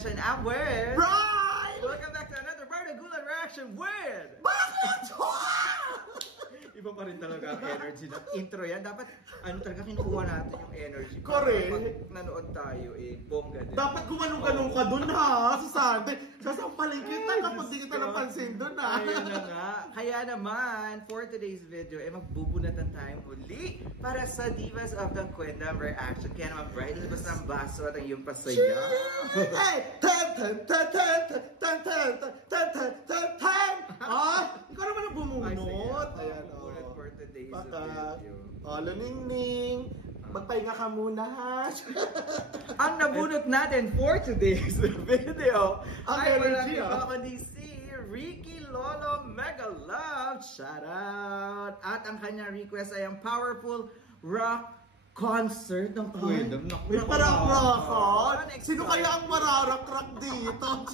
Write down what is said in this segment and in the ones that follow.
Reaction. I'm with Brian! Welcome back to another Bardagulan Reaction with Bakit? Iba pa rin talaga ang energy ng intro yan. Dapat, talaga kinukuha natin yung energy. Correct. Pag nanood tayo, bongga din. Dapat gumanong-ganong ka dun ha, sa Sunday. Sasampalin kita kapag di kita napansin dun ha. Ayun na nga. Kaya naman, for today's video, magbubunatan tayo muli para sa Divas of the Kwendam Reaction. Kaya naman, Bright, labas ng baso at ang iyong pasaya. Hey! Ikaw naman ang bumunot. Ayan, for today's video. Olo Ningning, magpahinga ka muna ha. Ang nabunot natin for today's video ay energy, walang iba si Ricky Lolo Mega Love. Shout out! At ang kanyang request ay ang powerful rock concert ng Kwendam. May parak-rakan? Sino kaya ang mararak-rak dito?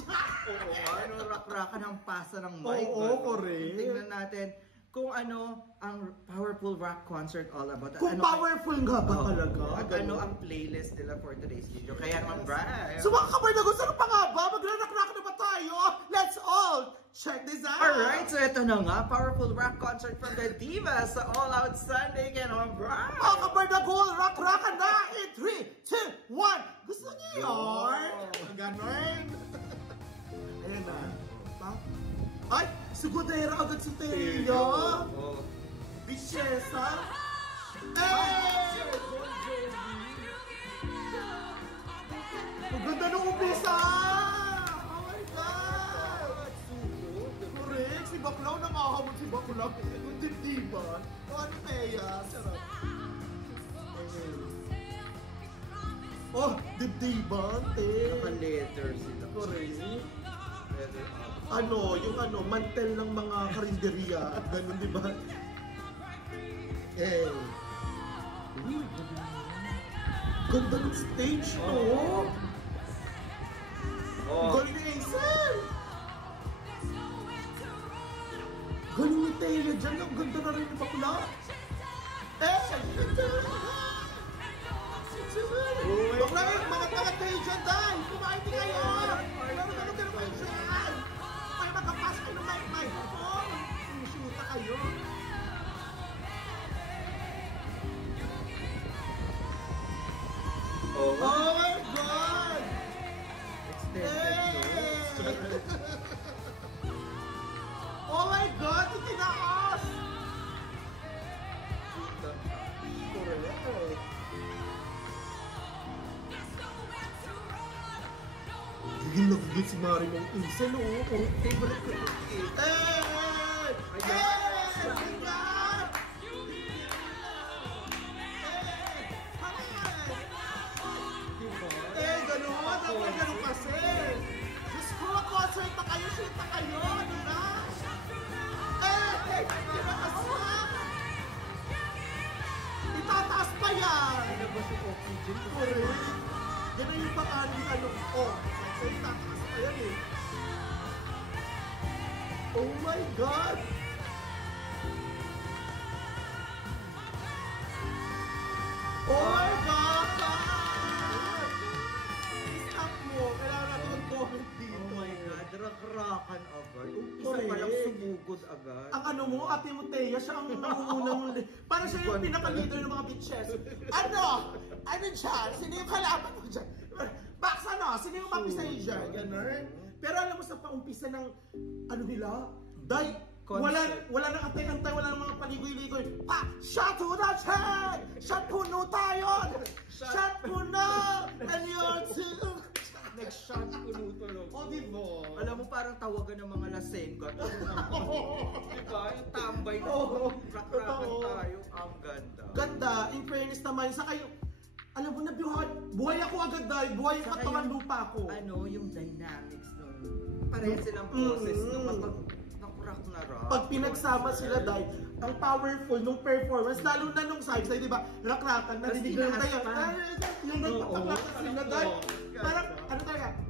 Oo, rak-rakan ang pasa ng mic. Oo, correct. Tingnan natin kung ano ang powerful rock concert all about. Kung powerful nga ba talaga? At ano ang playlist nila for today's video. Kaya naman, Brian. So mga kabardagulan, ano pa nga ba? Magra-rock-rock na ba tayo? Let's all check this out! Alright, so ito na nga, powerful rock concert from the Divas sa All Out Sunday. Kaya naman, Brian. Mga kabardagulan, rock-rockan na in 3, 2, 1! Gusto niyo yun? Ganon. Ayan na. Ay! Sugudera agad si Teya! Bishesa! Eh! Ang ganda nung umpisa! Oh my God! Correct! Si Baklaw, nakahamon si Baklaw. Yung dibdiba. O ano, Teya? Sarap. Oh, dibdiba, Te. Naka-letter sila. Correct. Mantel ng mga karinderya at ganun, di ba? Ganda ng stage, no? Galing ni Hazel! Galing ni Teya dyan, ang ganda na rin ni Bakla. Bakla, mga kayo dyan, dahil! Kumain din kayo! Meron kayo dyan! May magkapas kayo ng microphone! Sumusuta kayo! Oh my God! Oh my God! Itinaas! Gigil na gigil si Marimong Isel, oo. Favorite ko yun. Ganun kasi. Diyos ko, concert na kayo, shoot na kayo, ano na? Tinaas na! Itataas pa yan! Ilabas yung oxygen. Correct. Ganun yung pangalan, so itataas pa yan eh. Oh my God! Oh my God! Stop mo! Kailangan natin mag-comment dito. Oh my God, rak-rakan agad. Isa Correct. palang sumugod agad. Ang Ate mo, Teya, siya ang nangungunang... Parang siya yung pinaka-leader ng mga bitches. Ano dyan? Sino yung kalaban mo dyan? Box sino yung mapisa niyo dyan? Ganun. Pero alam mo sa paumpisa ng, nila? Wala nang antay-antay, wala nang mga paligoy-ligoy. Shot to the check! Shot puno tayo! Shot puno! And you're too... Nag-shot puno tulog. Diba? Alam mo, parang tawagan ng mga lasenggot. Diba? Yung tambay na rak-rakan tayo. Ang ganda. Ganda, in fairness naman, sa kayo, alam mo na, buhay ako agad dahil, buhay yung katawan lupa ko. Yung dynamics nung parehas silang process nung rock na rock. Pag pinagsama sila dahil, ang powerful nung performance, lalo na nung side, di ba, rak-rakan, narinig na tayo. Yung nagpapaklakan sila dahil, parang,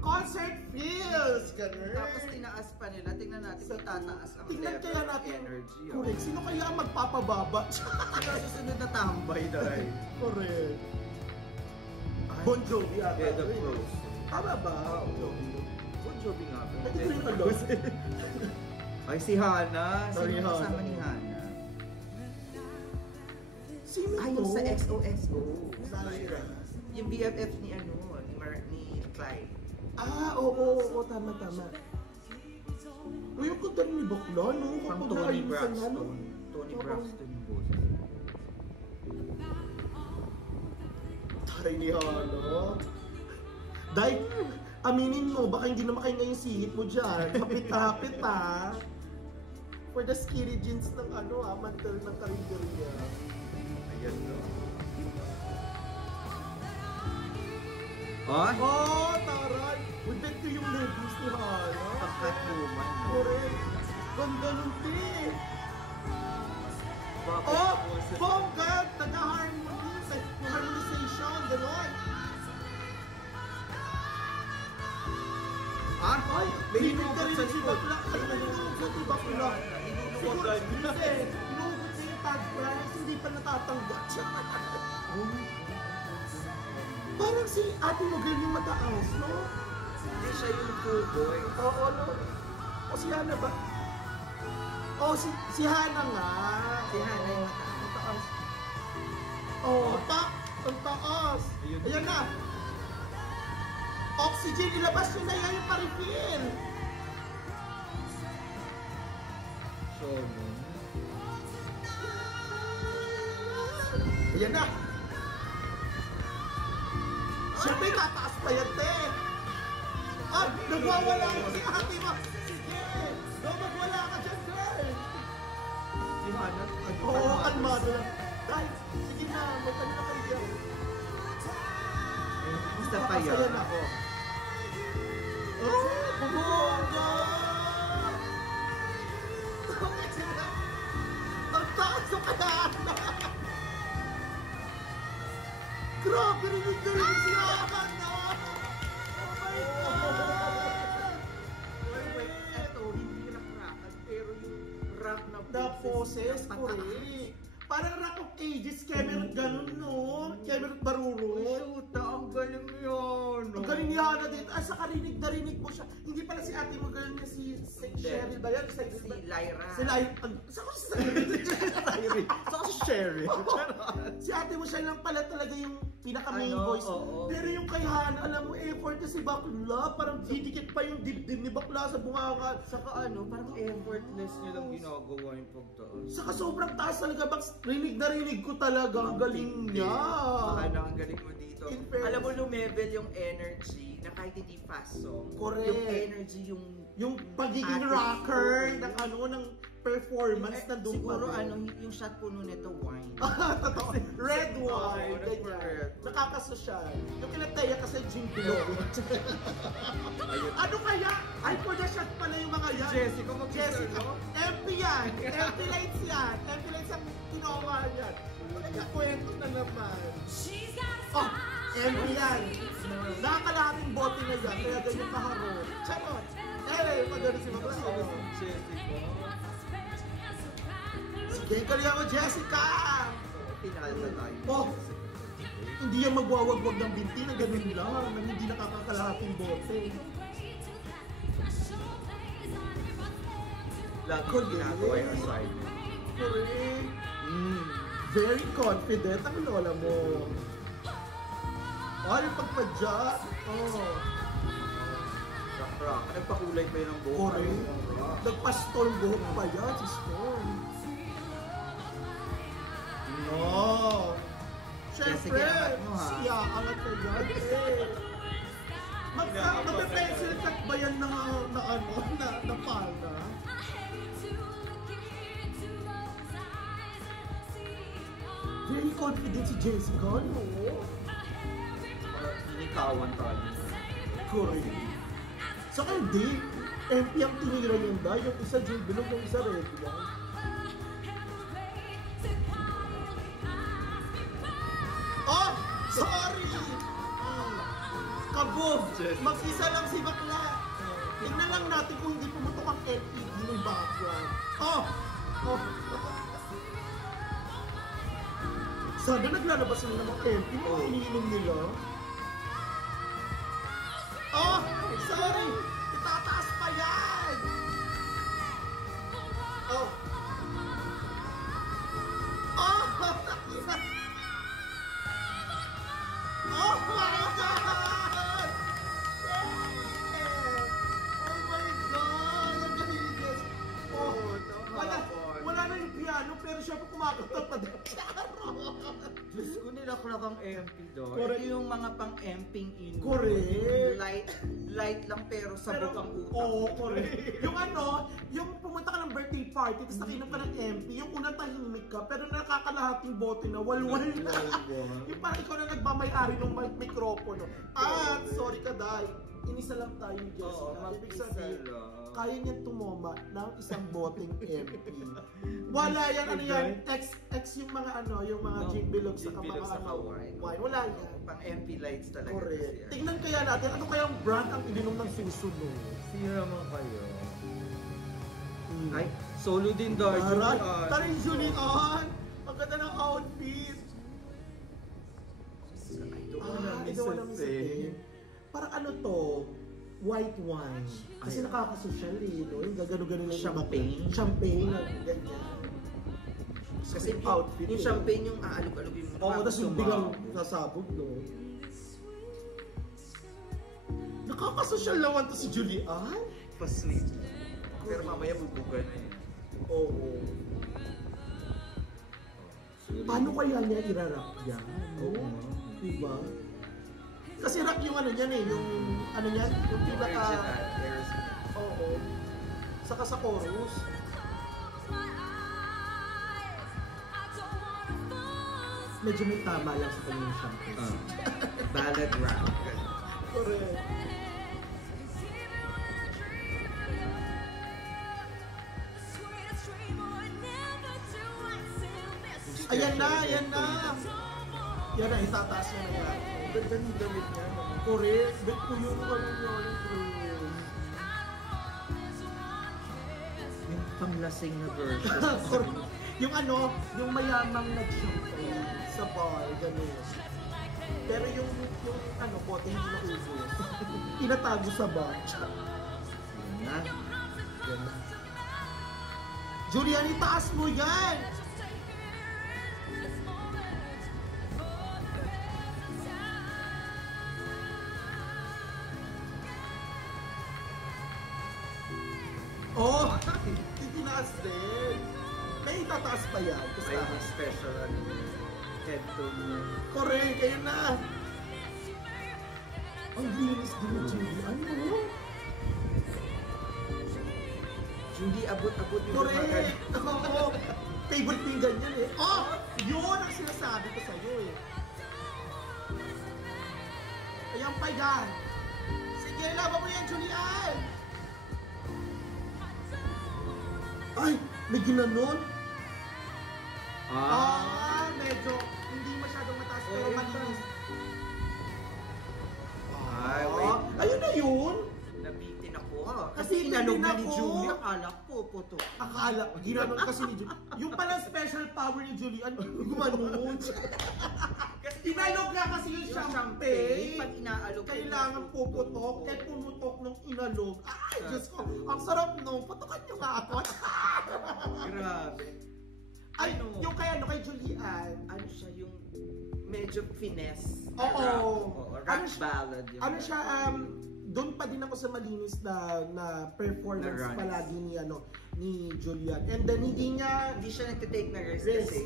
concert feels! Ganun. Tapos tinaas pa nila, tingnan natin kung tataas ang Tingnan level kaya ng natin, energy. correct, sino kaya ang magpapababa? Sino susunod na tambay dahil? Correct. Bon Jovi ata. The Pros. Tama ba? Bon Jovi. Chubby nga. Hindi ko rin alam. Ay, si Hana. Sorry, Sino Hana. kasama ni Hana? Sino Ay, to? yung sa XOXO. Zaira. Yung BFF ni ni Clyde. Oo, tama. Uy, yung kanta ni Bakla, no? Pang Kapag Tony ayun sa Braxton. ano? Tony Oo. Braxton yung boses. Taray ni Hana. Dahil, aminin mo, baka hindi na makahinga yung sihit mo dyan. Kapit-kapit ha. For the skinny jeans ng mantel ng karinderya. Ayan, no? Ay! Oh, taray! Uy, bet ko yung leggings ni Hana. Pagkatuman, no? Correct. Ganda nun, te. Bakit Oh, boses? bongga! Harmonization, gano'n. Ah? Ay, May hinig hinugot ka rin sa si likod. Bakla. Ay, hinugot si Bakla. Siguro, Hinugot. kasi, hinugot siya yung tag price, hindi pa natatanggap siya. Parang si ate mo girl yung mataas, no? Hindi siya yung full boy. Oo, no? O si Hana ba? O, si Hana nga. Si Hana yung mataas. Mataas. Oh, ang taas. Ayun. Ayan na. Oxygen, ilabas nyo na yan yung pa-refill. So, no? Ayan na. Siyempre, tataas pa yan, te. Ah, nagwawala yung si ate mo. Sige. No, magwala ka dyan, girl. Si Hana, Oo, kalmado lang. Dahil, sige na, magkano na kayo dyan. Isa pa yan. Ayan ako. Oh, bumongga! Ang taas ng kayaan na! Grabe rin yung galing si Aman na! Oh my God! Wait, eto, hindi rock-rockan, pero yung rock na The poses, na correct. Parang Rock of Ages, Cameron ganun, no? Cameron Uy, Baruro. shoota, ang galing yun. Ang galing ni Hana dito. Ay, sa karinig na rinig mo siya. Hindi pala si ate mo girl niya, si Cheryl ba yan? Si Lyra. Si Lyra. Saan ko si Lyra? So, si Sherry. Si ate mo siya lang pala talaga yung pinaka-main Ano, voice. oo. Pero yung kay Hana, alam mo, effort na si Bakla. Parang didikit pa yung dibdib ni Bakla sa bunganga. Saka parang effortless nyo lang ginagawa yung pagtaas. Saka sobrang taas talaga. Rinig na rinig ko talaga. Ang galing niya. Ano, ang galing mo dito. In fairness. Alam mo, lumevel yung energy na kahit hindi fast song. Correct. Yung energy, Yung pagiging attitude. rocker ng ng performance na doon siguro pa rin. yung shot puno nito, wine. Totoo. Red wine. Oo, Ganyan. Nakakasosyal. Yung kila Teya kasi gin pillow. Ano kaya? Ay, for the shot pala yung mga yan. Jessica, Jessica. MP yan. MP lights yan. MP lights ang ginawa yan. Nagkakwento na naman. Oh, MP yan. Nakakalaking bote na yan. Kaya ganyan kaharo. Charot. Magano si Bakla. Jessica. Sige, kaliya mo, Jessica! Pinalta tayo. Oh, hindi yan magwawagwag ng binti na ganun lang, na hindi nakakakalahating bote. Lagi ko ginagawa yung assignment. Correct. Very confident ang lola mo. Oh, yung pagpadya. Oh, Rock. Nagpakulay pa yun ang buhok. correct. Nagpa-storm buhok pa yan, si Storm. Oh. Siyempre, Sige, angat mo, ha? siya, angat na yan. Magpe-pencil cut ba yan na pala? Very confident si Jessica, no? Hinikawan tayo. Correct. Saka hindi, MP ang tinira yung dye, yung isa Jade Bilog, yung isa red yan. Oh! Sorry! Kabog! Mag-isa lang si Bakla. Tingnan lang natin kung hindi pumutok ang LED ng background. Oh! Oh! Sana naglalabas na ng LED mo, iniinom nila. Oh! Sorry! Itataas pang MP doon. Correct. Ito yung mga pang emping in. Correct. Light lang pero sabog ang utak. Oo, correct. Yung ano, yung pumunta ka ng birthday party, tapos nakinom ka ng MP, yung unang tahimik ka, pero nakakalahating bote na, walwal na. Yung parang ikaw na nagmamayari ng mikropono. Sorry ka, Day. Inisa lang tayo ni Jessica. Oo, Ibig sabihin, lang. kaya niyang tumoma ng isang boteng MP. Wala yan, ano yan, X yung mga ano, yung mga gin bilog sa Gin bilog mga sa ano, wine. wala yan. Pang MP lights talaga. Correct. kasi yan. Tingnan kaya natin, ano kayang brand ang ininom ng susunod? Sino naman kayo? Ay, solo din daw. Taray! Taray, Julian! Ang ganda ng outfit! I don't wanna miss a thing. Parang ano to? White wine. Kasi nakakasosyal eh, no? Yung gagano-gano lang. Champagne? Champagne na ganyan. Kasi Yung yung, outfit yung eh. champagne yung aalog-alogin mo. Oo, tapos yung bigang sasabog, no? Nakakasosyal naman to si Julian. Pa-sweet. Pero mamaya bubugan na yun. Oo. Paano kaya niya irarap yan? Oo. Diba? Kasi rock yung ano niyan eh, yung ano niyan, yung pinaka... Original, Aerosmith. Oo. Saka sa chorus. Medyo may tama lang sa kanyang champagne. Ballad rap. Correct. Ayan na, ayan na. Yan na, itataas niya na yan. Ganda ng damit niya. Correct. Bet ko yung ano niya, yung dress. Yung panglasing na version. Correct. Yung ano, yung mayamang nag-shampoo sa bar, ganun. Pero yung ano, bote hindi na ubos. Tinatago sa bar. Na? Julian, itaas mo yan! Oh! Itinaas din. May itataas pa yan. May mga special ano, head tone niya. Correct, ayun na. Ang linis din ni Julian, ano? Julie, abot-abot yung Correct! Oo. Favorite ko yung ganyan eh. Oh! Yun ang sinasabi ko sa'yo eh. Ayan pa yan. Sige, laban mo yan, Julian! Ay! May ginanon? Medyo hindi masyadong mataas pero malinis. Ay, wait. Ayun na yun! Nabitin ako. Kasi Kasi inalog na din ni ako. Julie. Akala ko, puto. Akala, ginanon kasi ni Julian. Yung palang special power ni Julian, gumanon. Inalog nga kasi yung champagne. Pag inaalog. Kailangan puputok, kaya pumutok nung inalog. Ay, Diyos ko, ang sarap nung, putokan nyo nga ako. Grabe. Ay, Ano? yung kay Julian, Ano siya yung medyo finesse. Oo. Rap. Oo, rap Ano siya- ballad. Yung ano siya, doon pa din ako sa malinis na performance Na runs. palagi ni Julian. And then hindi niya, Hindi siya nagtitake na risk Risk. kasi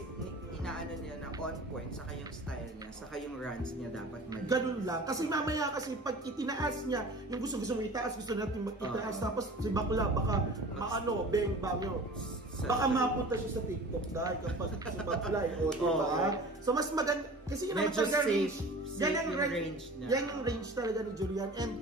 inaano niya na on point, saka yung style niya, saka yung runs niya dapat mali. ganun lang. Kasi mamaya kasi pag itinaas niya, yung gusto mo itaas, gusto natin itaas. Tapos si Bakla, baka maano, bang bang yun. Baka mapunta siya sa TikTok dahil kapag si Bakla, o diba? So mas maganda, kasi yun naman Medyo talaga safe yan ang yung range niya. Yan ang range talaga ni Julian and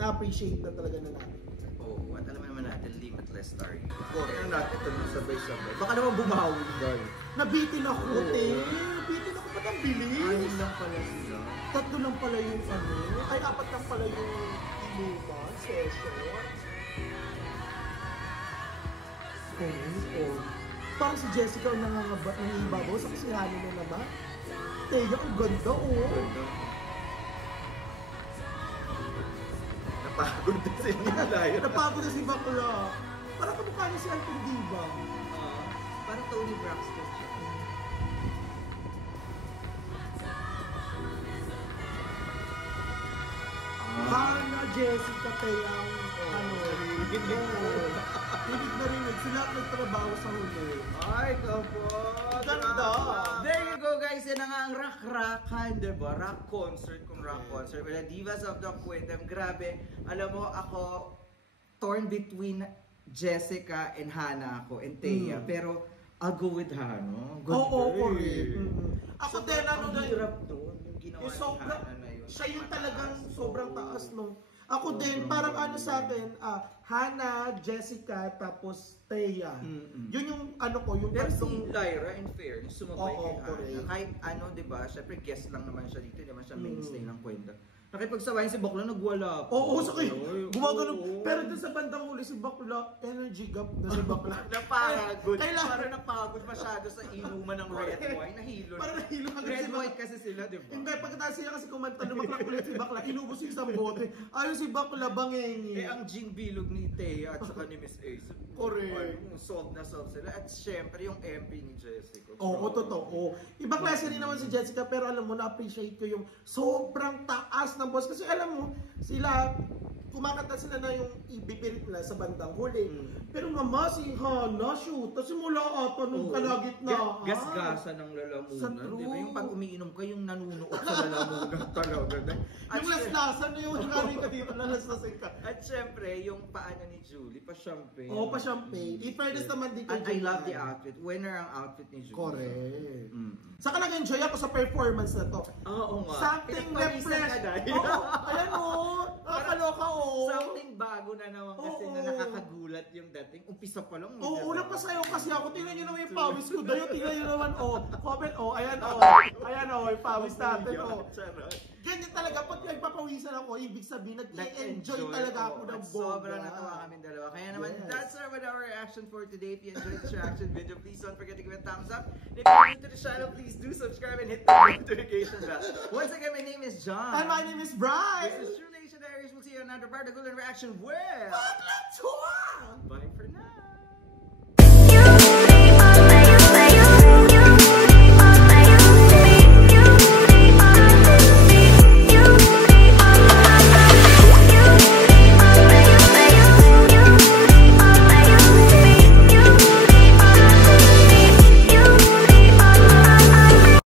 na-appreciate na talaga na natin. Oo, at alam naman natin, limitless star. Kaya natin ito na sabay-sabay. Baka naman bumawi dahil. Nabitin ako, Oo. Nabitin ako, ba't ang bilis? Ayun lang pala sila. 3 lang pala yung ano, ay 4 lang pala yung inuman, session. Oh. Parang si Jessica ang nangibabaw sa kasihanin na naman. Teya, ang ganda Ganda. Napagod na si Nilay. Napagod na si Bakla. Parang kamukha niya si Alton Diva. Parang Tony Braxton siya. Hana Jessica Teya ang ano. Rinig na rinig. Sila ang nagtrabaho sa huli. Ay, kapo. Ganda. There you go, guys. Yan na nga ang rock-rockan, diba? Rock concert kung rock concert. Wala, Divas of the Queendom. Grabe. Alam mo, ako, torn between Jessica and Hannah ako, and Thea. Pero, I'll go with Hannah. Oo, correct. Ako din, ano Ang na hirap doon, yung ginawa yung ni sobrang, Hannah na yun. siya yung talagang sobrang taas nung, ako din, parang ano sa akin, Hannah, Jessica, tapos Thea. Yun yung ano ko, yung Pero si tatlong, Lyra, in fairness, sumabay Oo, kay Hannah. correct. Kahit ano, di ba, syempre guest lang naman siya dito, di ba siya mainstay ng kwento. Nakipagsabayan si Bakla, nagwala. oo, sa kayo, Ay, gumagano. oo. Pero dun sa bandang huli, si Bakla, energy gap na si Bakla. Napagod. Kailangan- Parang napagod masyado sa inuman ng red wine. Nahilo. Parang nahilo agad Red si Bakla. wine kasi sila, di ba? Hindi, pagkatapos siya kasi kumanta, lumaklak ulit si Bakla, inubos yung isang bote. Ayun si Bakla, bangengi. Eh, ang gin bilog ni Thea at saka ni Miss Ace. Correct. Solve na solve sila. At syempre, yung MP ni Jessica. Oo, totoo. Ibang klase rin naman si Jessica, pero alam mo, na-appreciate ko yung sobrang taas ng boss. Kasi alam mo, sila, kumakanta sila na yung ibibirit nila sa bandang huli. Pero mama, si Hannah, shoot, simula ata nung kalagitnaan. Gasgasan ng lalamunan. Sa Di ba? Yung true. pag umiinom ka, yung nanunuot sa lalamunan talaga. Yung laslasan na yung galing ka dito, nalaslasin ka. At syempre, yung paano ni Julie, pa-champagne. Oo, pa-champagne. In fairness naman dito. And I love the outfit. Winner ang outfit ni Julie. Correct. Mm. Saka nag-enjoy ako sa performance na to. Oo nga. Something Pinagpawisan refresh. ka dahil. Oo, ayan o. Nakakaloka o. Something bago na naman kasi Oo. na nakakagulat yung dating. Umpisa pa lang. Oo, una pa sa'yo kasi ako. Tingnan nyo naman yung pawis ko. Dayo, tingnan nyo naman o. Comment o. Ayan o. Ayan o. Yung pawis natin o. Ganyan talaga. Pag nagpapawisan ako, ibig sabihin, nag-enjoy talaga ako ng bongga. Sobrang natawa kami dalawa. Kaya naman, Yes. that's our reaction for today. If you enjoyed this reaction video, please don't forget to give it a thumbs up. If you're new to the channel, please do subscribe and hit the notification bell. Once again, my name is John. And my name is Bryce. This is True Nation Diaries. We'll see you on another part of Golden Reaction with... Bakla Chua! Bye.